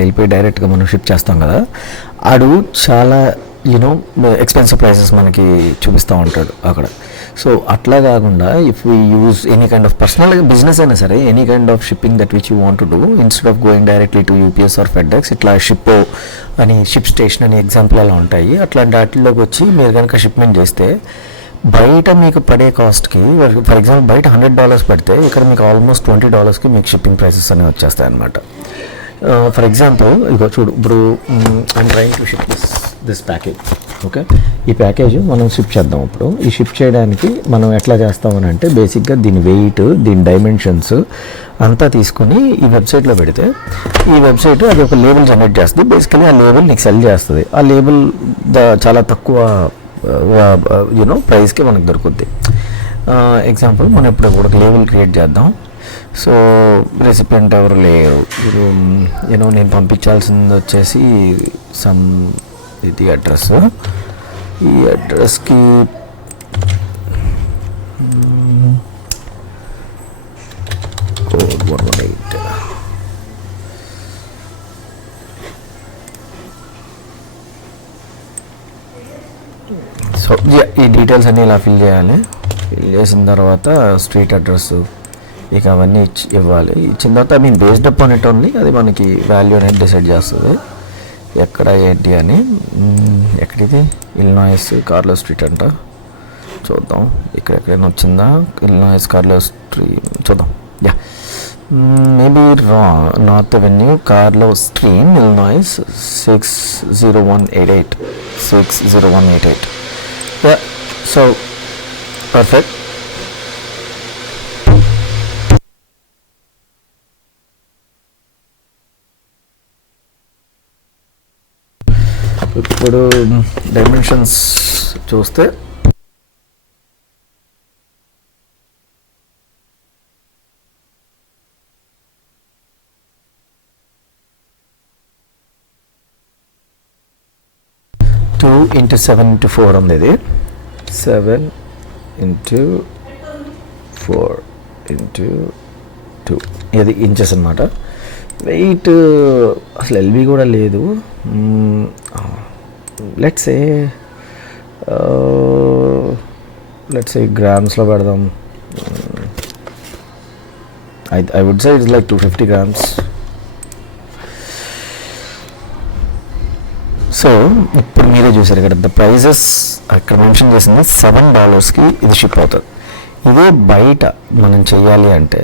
వెళ్ళిపోయి డైరెక్ట్గా మనం షిప్ చేస్తాం కదా, ఆడు చాలా ఎక్స్పెన్సివ్ ప్రైసెస్ మనకి చూపిస్తూ ఉంటాడు అక్కడ. సో అట్లా కాకుండా if we use any kind of పర్సనల్గా బిజినెస్ అయినా సరే, any kind of shipping that which you want to do, instead of going directly to UPS or FedEx, ఇట్లా షిప్పో అని, షిప్ స్టేషన్ అని ఎగ్జాంపుల్ అలా ఉంటాయి. అట్లాంటి వాటిల్లోకి వచ్చి మీరు కనుక షిప్మెంట్ చేస్తే బయట మీకు పడే కాస్ట్కి, ఫర్ ఎగ్జాంపుల్ బయట $100 పడితే ఇక్కడ మీకు ఆల్మోస్ట్ $20కి మీకు షిప్పింగ్ ప్రైసెస్ అనేవి వచ్చేస్తాయి అన్నమాట. ఫర్ ఎగ్జాంపుల్ ఇదిగో చూడు, ఇప్పుడు I'm trying to ship this package. Okay, ఈ ప్యాకేజ్ మనం షిప్ చేద్దాం. ఇప్పుడు ఈ షిప్ చేయడానికి మనం ఎట్లా చేస్తామని అంటే, బేసిక్గా దీని వెయిట్, దీని డైమెన్షన్స్ అంతా తీసుకుని ఈ వెబ్సైట్లో పెడితే, ఈ వెబ్సైట్ అది ఒక లేబుల్ జనరేట్ చేస్తుంది. బేసికలీ ఆ లేబుల్ నీకు సెల్ చేస్తుంది. ఆ లేబుల్ చాలా తక్కువ ప్రైస్కి మనకు దొరుకుద్ది. ఎగ్జాంపుల్ మనం ఇప్పుడు ఒక లేబుల్ క్రియేట్ చేద్దాం. సో రెసిపియంట్ ఎవరు లేరు, నేను పంపించాల్సింది వచ్చేసి సమ్ ఇది అడ్రస్. ఈ అడ్రస్కి కోడ్ 118. సో ఈ డీటెయిల్స్ అన్నీ ఇలా ఫిల్ చేయాలి. ఫిల్ చేసిన తర్వాత స్ట్రీట్ అడ్రస్ ఇక అవన్నీ ఇవ్వాలి. ఇచ్చిన తర్వాత based up on it only అది మనకి వాల్యూ అనేది డిసైడ్ చేస్తుంది ఎక్కడ ఏంటి అని. ఎక్కడిది? ఇల్లినాయిస్ కార్లో స్ట్రీట్ అంట. చూద్దాం ఎక్కడెక్కడైనా వచ్చిందా. ఇల్లినాయిస్ కార్లో స్ట్రీట్ చూద్దాం. యా, మేబీ నార్త్ అవెన్యూ కార్లో stream, Illinois 60188. 60188. Yeah, so perfect. ఇప్పుడు డైమెన్షన్స్ చూస్తే టూ ఇంటూ 7x4 ఉంది. ఇది 7x4x2 ఇది ఇంచెస్ అన్నమాట. వెయిట్ అసలు ఎల్బీ కూడా లేదు. లెట్స్ ఏ గ్రామ్స్లో పెడదాం. I would say it's like 250 grams. So ఇప్పుడు మీరే చూసారు ఇక్కడ ద ప్రైజెస్ అక్కడ మెన్షన్ చేసింది $7కి ఇది షిప్ అవుతుంది. ఇదే బయట మనం చెయ్యాలి అంటే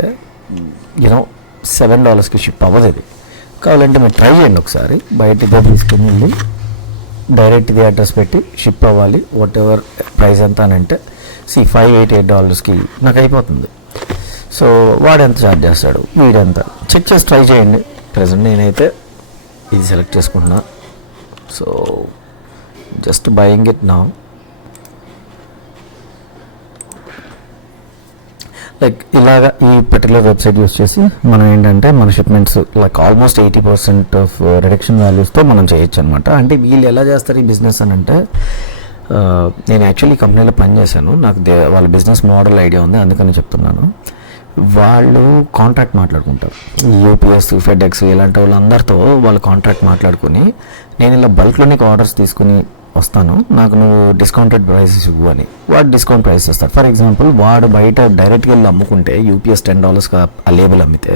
$7కి షిప్ అవ్వదు. ఇది కావాలంటే మీరు ట్రై చేయండి ఒకసారి. బయట ఇదే తీసుకుని వెళ్ళి డైరెక్ట్ ఇది అడ్రస్ పెట్టి షిప్ అవ్వాలి, వాట్ ఎవర్ ప్రైస్ ఎంత అని అంటే $588కి నాకు అయిపోతుంది. సో వాడు ఎంత ఛార్జ్ చేస్తాడు, వీడెంత చెక్ చేసి ట్రై చేయండి. ప్రజెంట్ నేనైతే ఇది సెలెక్ట్ చేసుకుంటున్నా. So just buying it now. Like ఇలాగా ఈ పర్టికులర్ వెబ్సైట్ యూస్ చేసి మనం ఏంటంటే మన shipments like almost 80% of reduction వాల్యూస్తో మనం చేయొచ్చు అనమాట. అంటే వీళ్ళు ఎలా చేస్తారు ఈ బిజినెస్ అని అంటే, నేను యాక్చువల్లీ కంపెనీలో పనిచేశాను, నాకు వాళ్ళ బిజినెస్ మోడల్ ఐడియా ఉంది, అందుకని చెప్తున్నాను. వాళ్ళు కాంట్రాక్ట్ మాట్లాడుకుంటారు. యూపీఎస్, ఫెడ్ఎక్స్ ఇలాంటి వాళ్ళందరితో వాళ్ళు కాంట్రాక్ట్ మాట్లాడుకుని, నేను ఇలా బల్క్లో నీకు ఆర్డర్స్ తీసుకుని వస్తాను, నాకు నువ్వు డిస్కౌంటెడ్ ప్రైసెస్ ఇవ్వు అని వాడు డిస్కౌంట్ ప్రైస్ ఇస్తాడు. ఫర్ ఎగ్జాంపుల్ వాడు బయట డైరెక్ట్గా వెళ్ళి అమ్ముకుంటే యూపీఎస్ $10కి ఆ లేబుల్ అమ్మితే,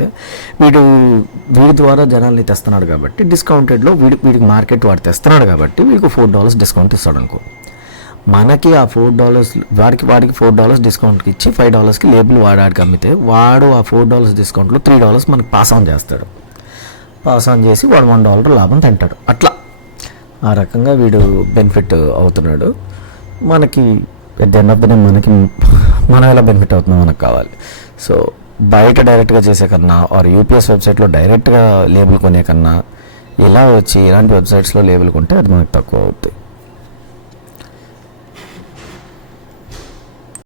వీడి ద్వారా జనాల్ని తెస్తున్నాడు కాబట్టి డిస్కౌంటెడ్లో వీడికి మార్కెట్ వాడు తెస్తున్నాడు కాబట్టి వీడికి $4 డిస్కౌంట్ ఇస్తాడు అనుకో. మనకి ఆ $4 వాడికి $4 డిస్కౌంట్కి ఇచ్చి $5కి లేబుల్ వాడికి అమ్మితే, వాడు ఆ $4 డిస్కౌంట్లో $3 మనకి పాస్ ఆన్ చేస్తాడు. పాస్ ఆన్ చేసి వాడు $1 లాభం తింటాడు. అట్లా ఆ రకంగా వీడు బెనిఫిట్ అవుతున్నాడు. మనకి at the end of the day మనం ఎలా బెనిఫిట్ అవుతుందో మనకు కావాలి. సో బయట డైరెక్ట్గా చేసే కన్నా ఆర్ యూపీఎస్ వెబ్సైట్లో డైరెక్ట్గా లేబుల్ కొనే కన్నా ఇలా వచ్చి ఇలాంటి వెబ్సైట్స్లో లేబుల్ కొంటే అది మనకు తక్కువ అవుతుంది.